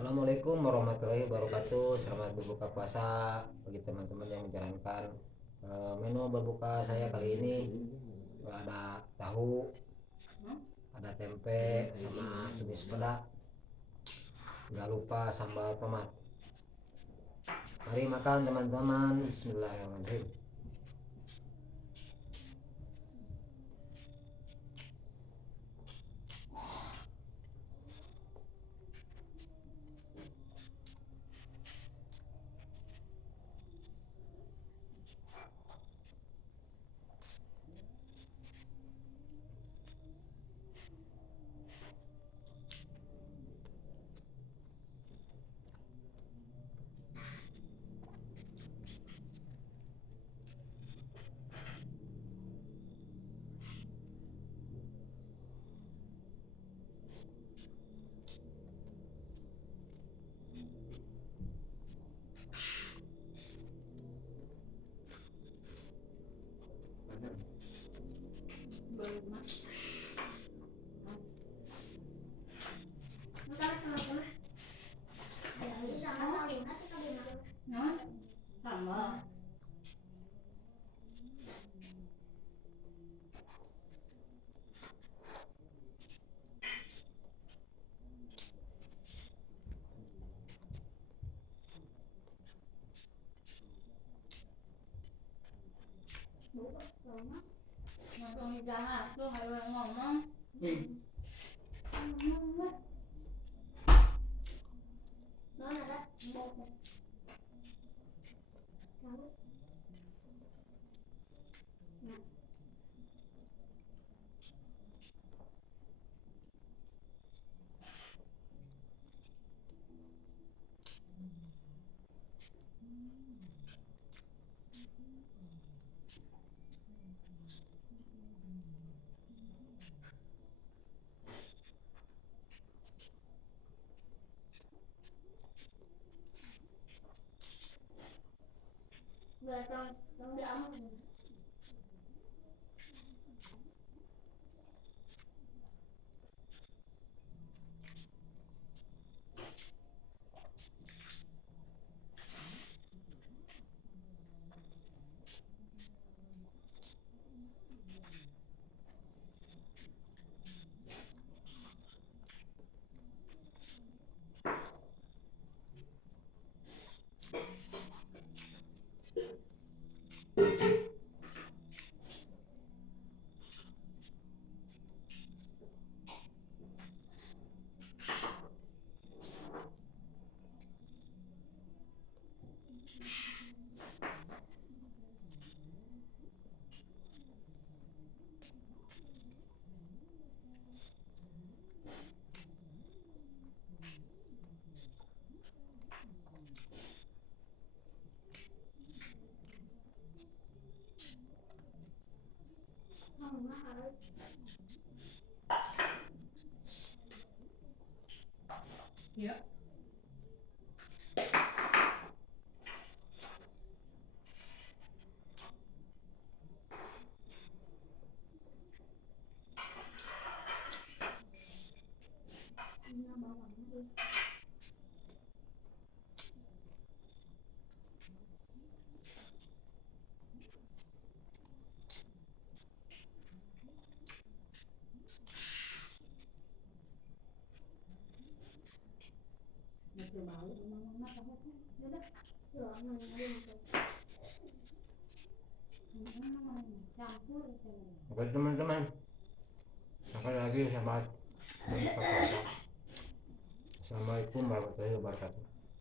Assalamualaikum warahmatullahi wabarakatuh. Selamat berbuka puasa bagi teman-teman yang menjalankan menu berbuka saya kali ini. Ada tahu, ada tempe sama tumis peda, nggak lupa sambal tomat. Mari makan teman-teman. Bismillahirrahmanirrahim. Ngomong jahat tuh hayo ngomong. Tong diamuk. Ya. Oke teman-teman, sekali lagi selamat berbuka puasa. Assalamualaikum warahmatullahi wabarakatuh.